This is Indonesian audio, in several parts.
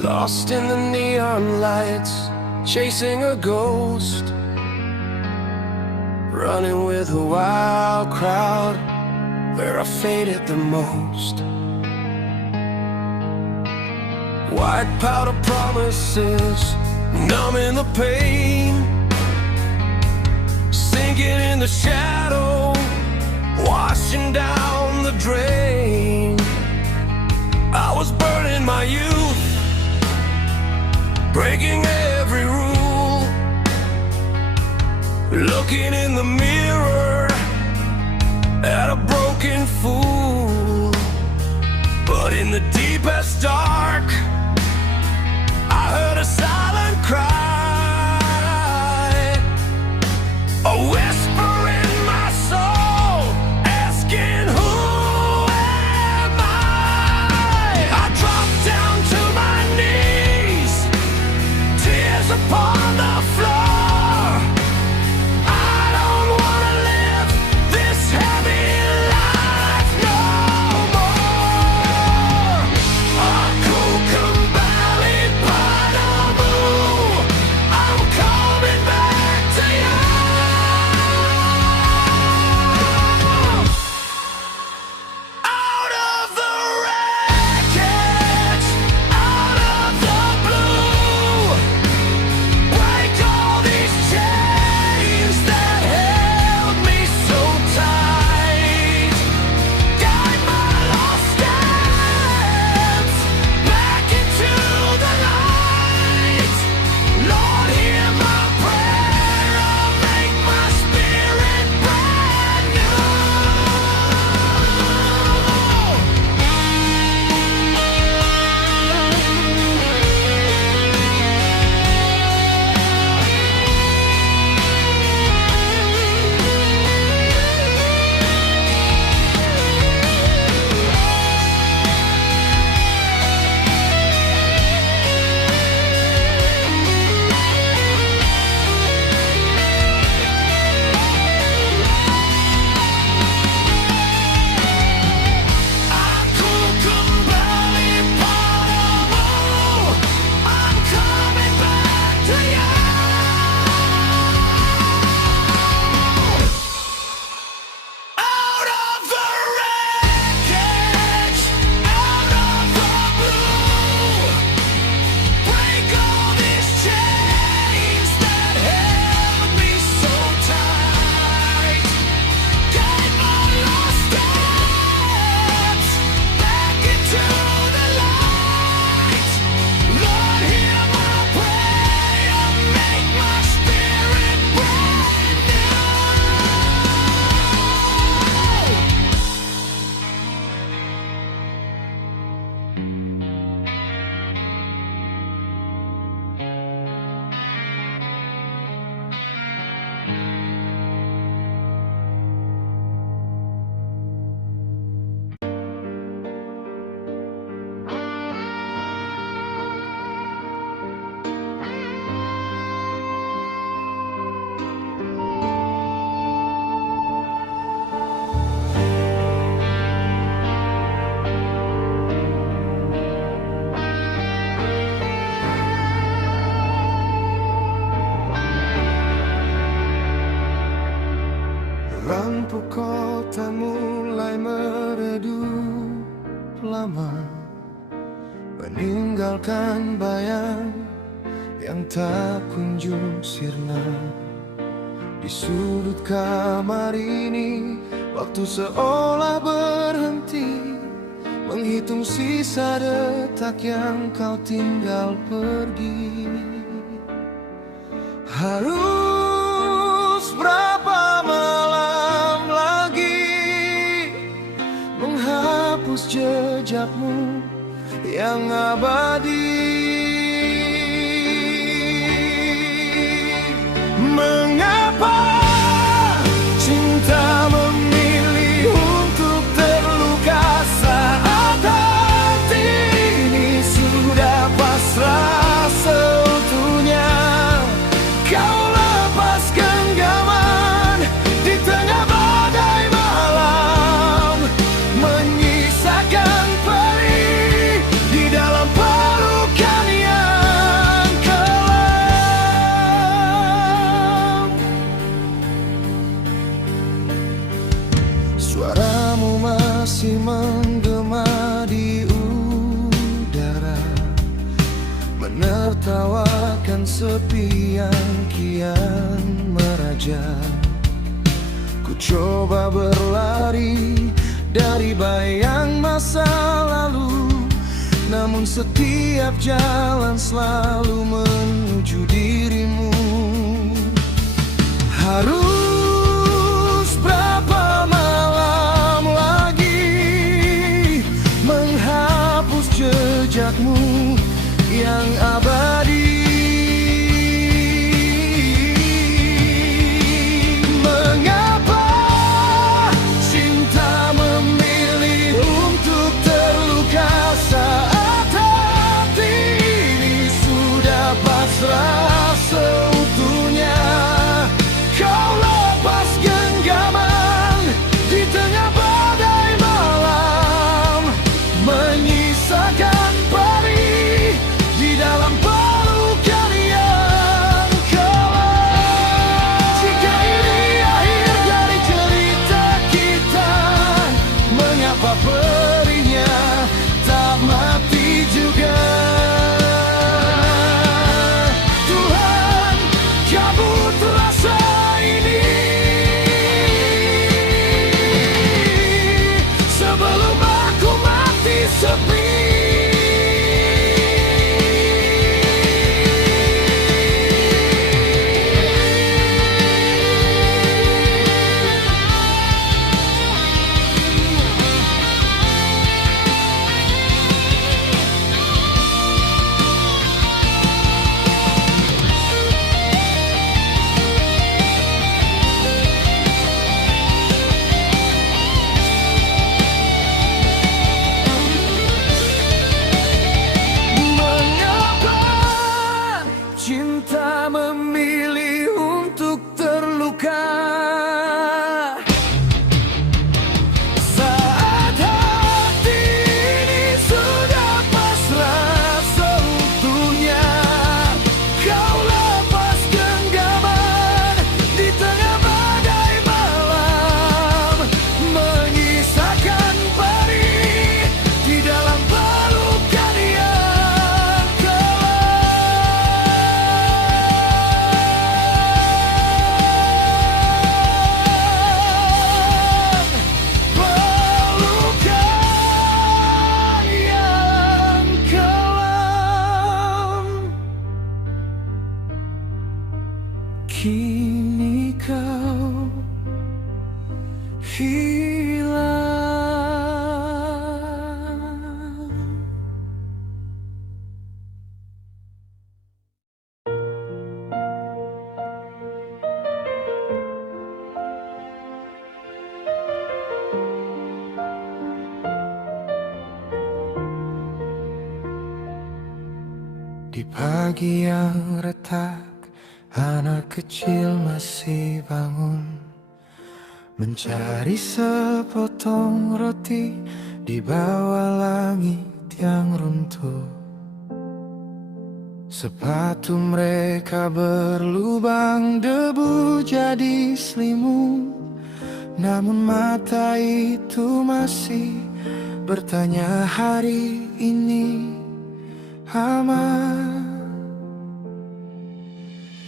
Lost in the neon lights, chasing a ghost, running with a wild crowd where I faded the most. White powder promises, numbing the pain, sinking in the shadow, washing down the drain. I was burning my youth, breaking every rule, looking in the mirror at a broken fool. But in the deepest dark, I heard a silent cry, a whisper in my soul, asking who am I? I dropped down to my knees, tears upon the floor. I don't wanna live this heavy life no more. A Cucumberry Pineapple, I'm coming back to you. Out of the wreckage, out of the blue, break all these chains that held me so tight. Guide my lost steps back into the light. Lord, hear my prayer, make my spirit brand new. Cucumberry Pineapple, I'm coming back to you. Out of the wreckage, out of the blue, break all these chains that held me so tight. Guide my lost steps back into the light. Lord, hear my prayer, make my spirit brand new. Lampu kota mulai meredup lama, meninggalkan bayang yang tak kunjung sirna. Di sudut kamar ini, waktu seolah berhenti, menghitung sisa detak yang kau tinggal pergi. Harus berapa malam lagi menghapus jejakmu yang abadi? Mengapa cinta memilih untuk terluka saat hati ini sudah pasrah seutuhnya? Kau lepas genggaman di tengah badai malam, menyisakan perih di dalam peluk menertawakan sepi yang kian meraja. Ku coba berlari dari bayang masa lalu, namun setiap jalan selalu menuju dirimu. Harus berapa malam lagi menghapus jejakmu yang abadi. Mengapa cinta memilih untuk terluka saat hati ini sudah pasrah seutuhnya? Kau lepas genggaman di tengah badai malam, menyisakan perih di dalam pelukan yang kelam. Jika ini akhir dari cerita kita, mengapa perihnya tak mati juga? Tuhan, cabut rasa ini sebelum aku mati sepi. Cinta memilih untuk terluka saat hati ini sudah pasrah seutuhnya. Kau lepas genggaman di tengah badai malam, menyisakan perih di dalam pelukan yang kini kau hilang. Di pagi yang retak, anak kecil masih bangun, mencari sepotong roti di bawah langit yang runtuh. Sepatu mereka berlubang, debu jadi selimut, namun mata itu masih bertanya hari ini aman.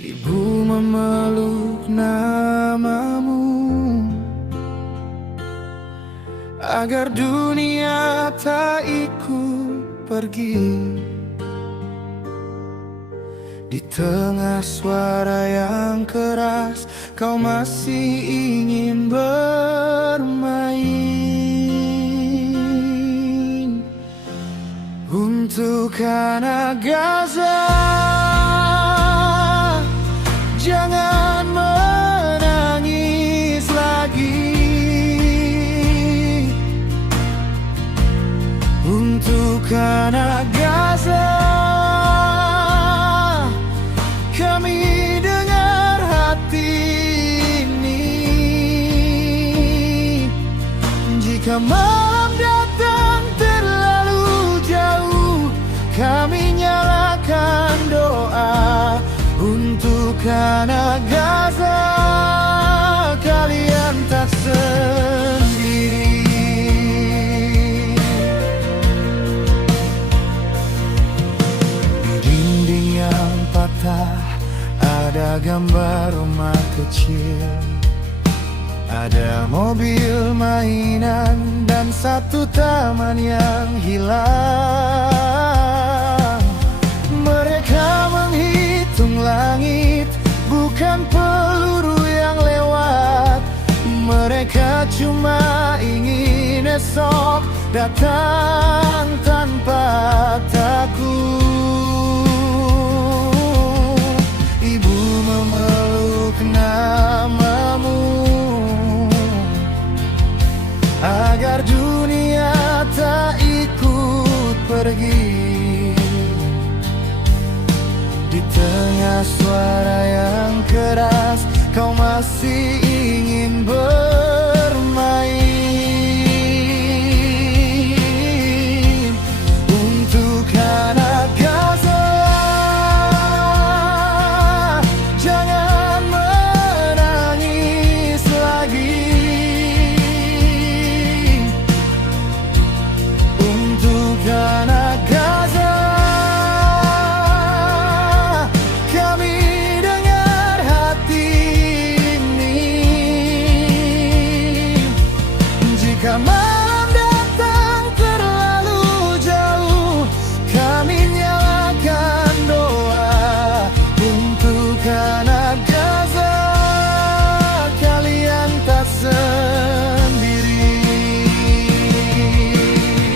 Ibu memeluk namamu agar dunia tak ikut pergi. Di tengah suara yang keras, kau masih ingin bermain. Untuk anak Gaza, jangan menangis lagi. Untuk anak Gaza, kami dengar hati ini. Jika malam datang terlalu jauh, kami nyalakan doa. Untuk anak Gaza, kalian tak sendiri. Ada gambar rumah kecil, ada mobil mainan, dan satu taman yang hilang. Mereka menghitung langit, bukan peluru yang lewat. Mereka cuma ingin esok datang tanpa takut. Ibu memeluk namamu agar dunia tak ikut pergi. Di tengah suara yang keras, kau masih ingin bermain. Untuk anak Gaza, jangan menangis lagi. Untuk anak Gaza, kami dengar hati ini. Jika malam datang terlalu jauh, kami nyalakan doa. Untuk anak Gaza, kalian tak sendiri.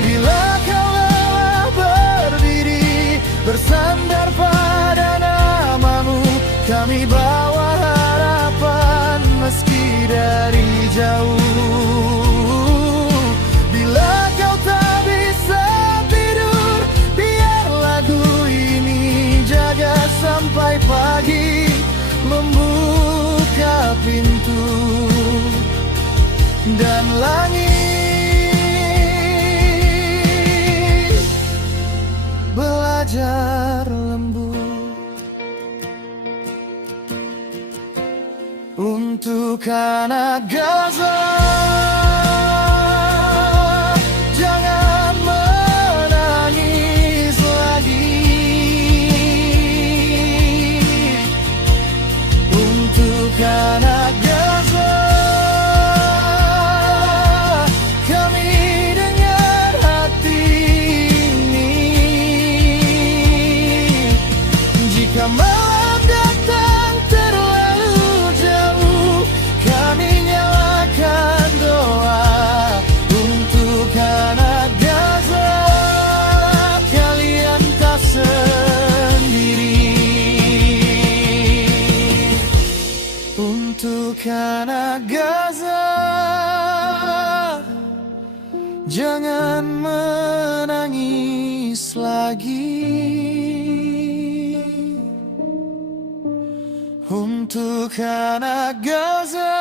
Bila kau lelah berdiri, bersandar pada namamu, kami bawa harapan meski dari jauh. Bila kau tak bisa tidur, biar lagu ini jaga sampai pagi, membuka pintu dan langit belajar lembut. Untuk anak Gaza, jangan menangis lagi. Untuk anak Gaza, kami dengar hati ini. Jika malam datang terlalu jauh, kami nyalakan doa. Untuk anak Gaza, kalian tak sendiri. Untuk anak Gaza, jangan menangis lagi. Untuk anak Gaza,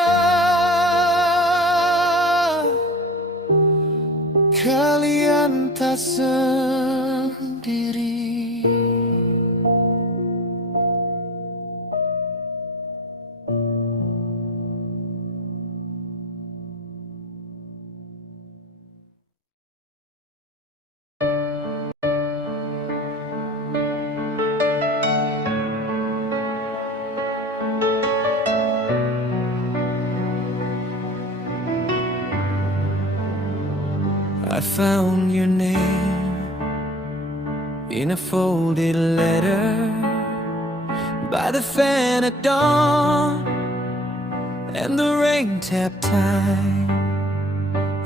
kalian tak sendiri. I found your name in a folded letter by the fan at dawn, and the rain tapped time.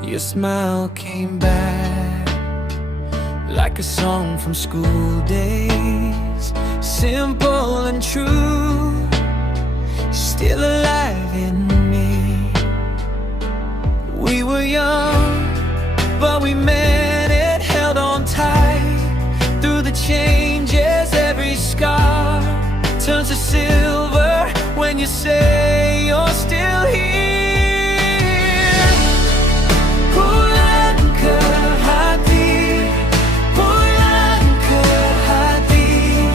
Your smile came back like a song from school days, simple and true, still alive in me. We were young, but we meant it, held on tight through the changes. Every scar turns to silver when you say you're still here. Pulang ke hati, pulang ke hati.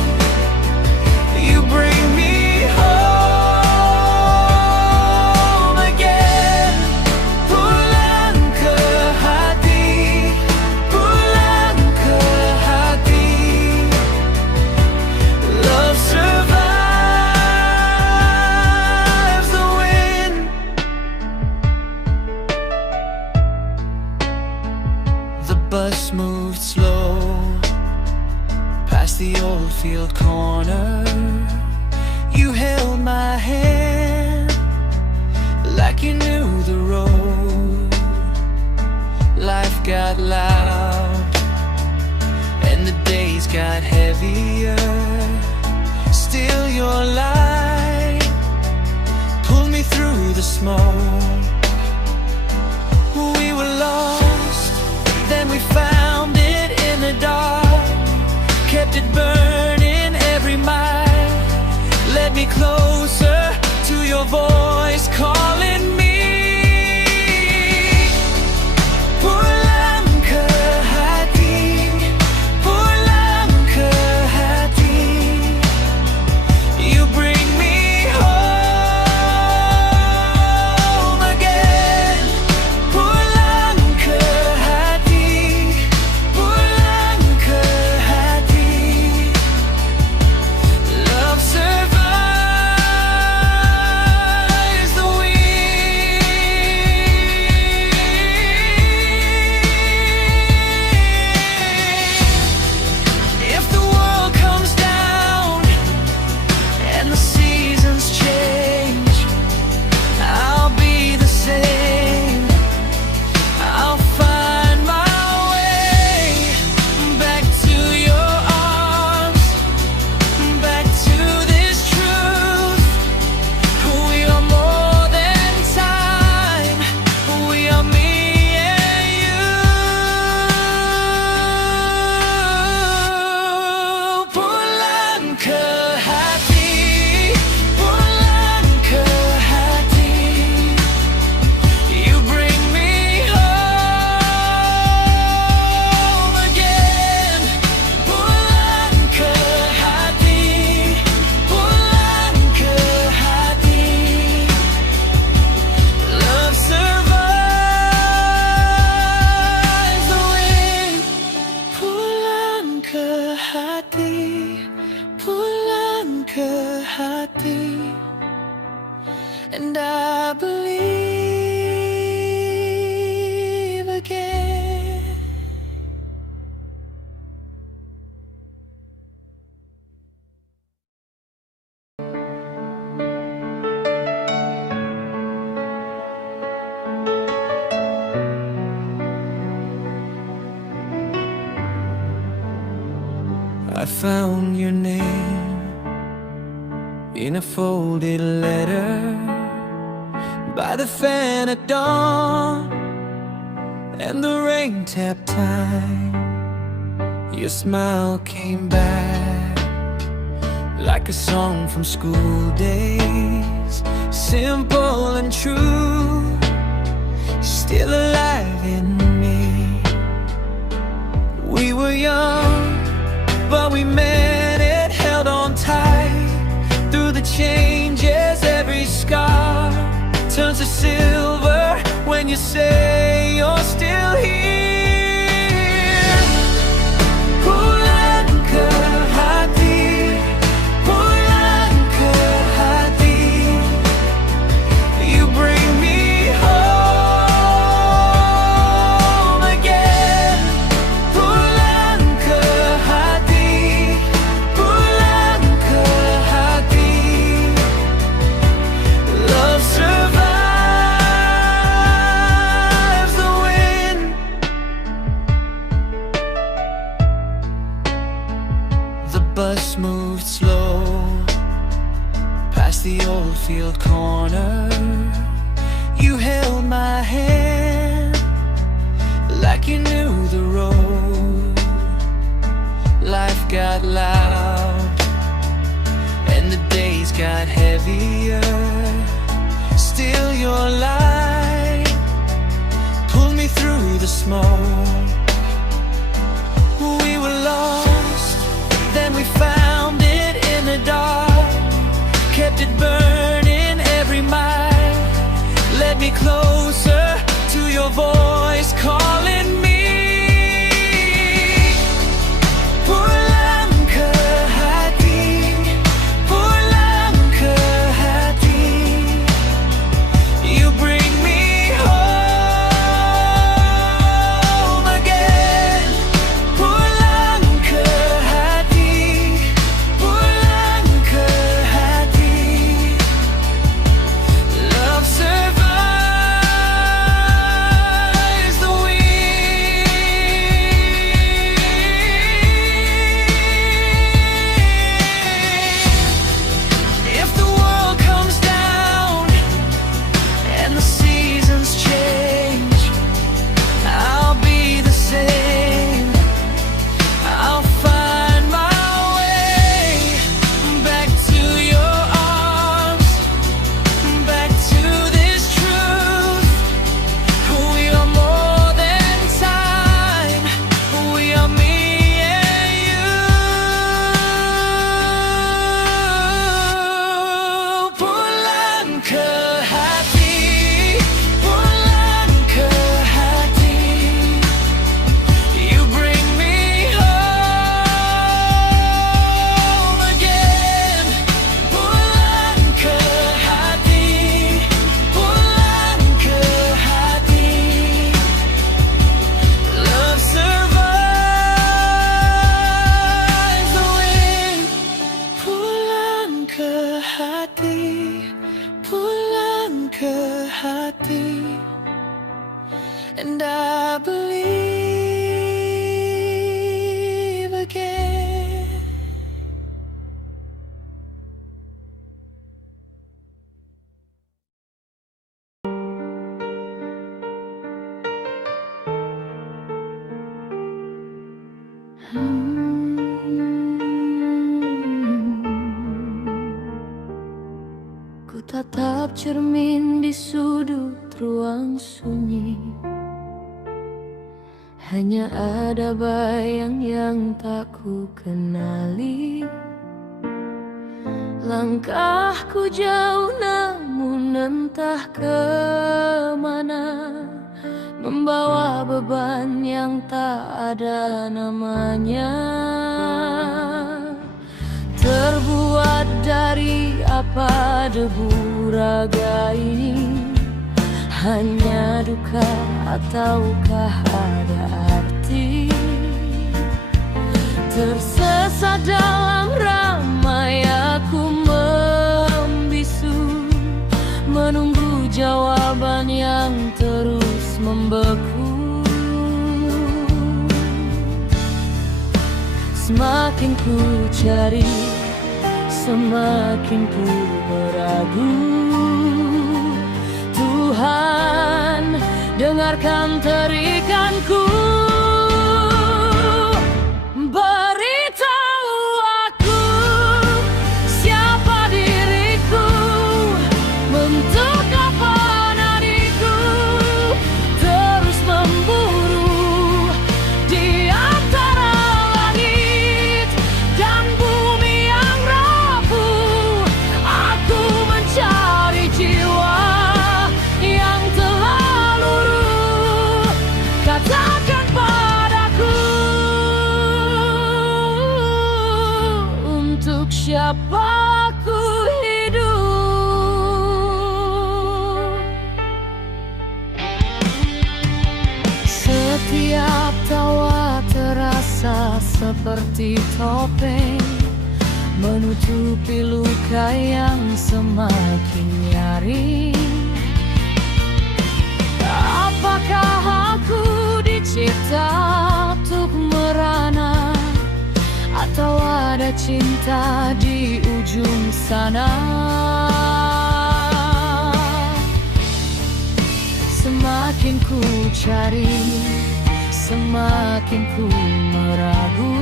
You bring me home again. Pulang ke hati, pulang ke hati. Love survives. corner. You held my hand like you knew the road. Life got loud and the days got heavier. Still your light pulled me through the smoke. We were lost, then we found it in the dark. Kept it burning every mile. Led me closer to your voice calling me. Pulang ke hati, pulang ke hati. You bring me home again. Pulang ke hati, pulang ke hati. Love survives the wind. If the world comes down and the seasons change, I'll be the same. I'll find my way back to your arms, back to this truth. We are more than time. We are me and you. Pulang ke hati, pulang ke hati. You bring me home again. Pulang ke hati, pulang ke hati. Love survives the wind. Pulang ke hati, pulang ke hati. And I believe again. I found your name in a folded letter by the fan at dawn, and the rain tapped time. Your smile came back like a song from school days, simple and true, still alive in me. We were young, but we meant it, held on tight through the changes. Every scar turns to silver when you say you're still here. Pulang ke hati, pulang ke hati. You bring me home again. Pulang ke hati, pulang ke hati. Love survives the wind. The bus moved slow past the old field corner. You held my hand like you knew the road. Life got loud and the days got heavier. Still your light pulled me through the smoke. We were lost, then we found it in the dark. Kept it burning every mile. Led me closer to your voice calling me. Pulang ke hati, pulang ke hati. You bring me home again. tatap cermin di sudut ruang sunyi. Hanya ada bayang yang tak ku kenali. Langkahku jauh namun entah kemana, membawa beban yang tak ada namanya. Terbuat dari apa debu raga ini? Hanya duka ataukah ada arti? Tersesat dalam ramai aku membisu, menunggu jawaban yang terus membeku. Semakin ku cari, semakin ku meragu. Tuhan, dengarkan terikanku. Beritahu aku siapa diriku, untuk apa nadiku terus memburu di antara langit dan bumi yang rapuh. Aku mencari jiwa yang telah luruh. Katakan padaku, untuk siapa aku hidup. Setiap tawa terasa seperti topeng, menutupi luka yang semakin nyaring. Apakah aku dicipta untuk merana, atau ada cinta di ujung sana? Semakin ku cari, semakin ku meragu.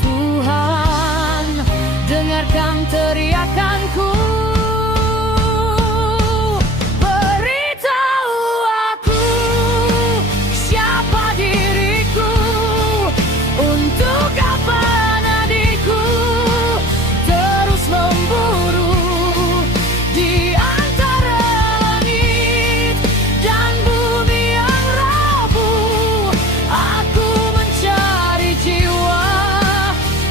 Tuhan, dengarkan teriakanku. Beritahu aku siapa diriku, untuk apa nadiku terus memburu di antara langit dan bumi yang rapuh. Aku mencari jiwa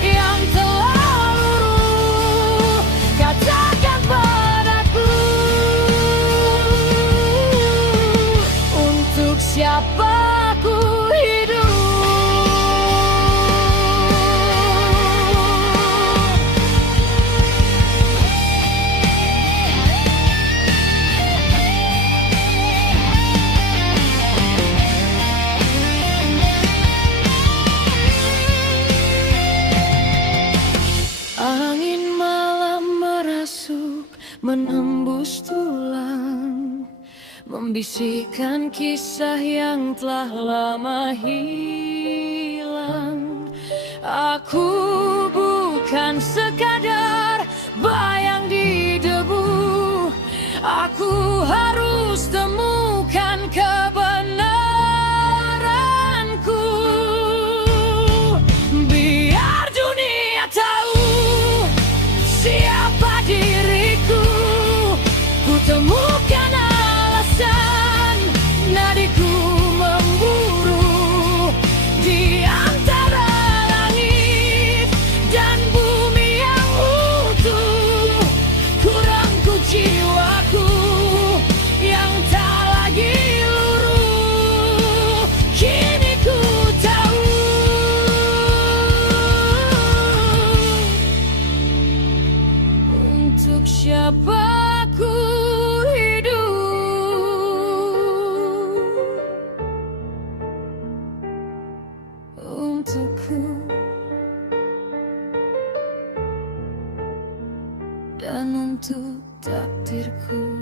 yang telah luruh. Katakan padaku, untuk siapa aku hidup. Angin malam merasuk, menembus tulang, membisikkan kisah yang telah lama hilang. Aku bukan sekadar bayang di debu. Aku harus temukan kebenaranku. Biar dunia tahu siapa diriku. Ku temukan alasan nadiku memburu di antara langit dan bumi yang utuh. Ku rangkul jiwaku yang tak lagi luruh. Kini ku tahu, untuk siapa aku hidup. Untukku dan untuk takdirku.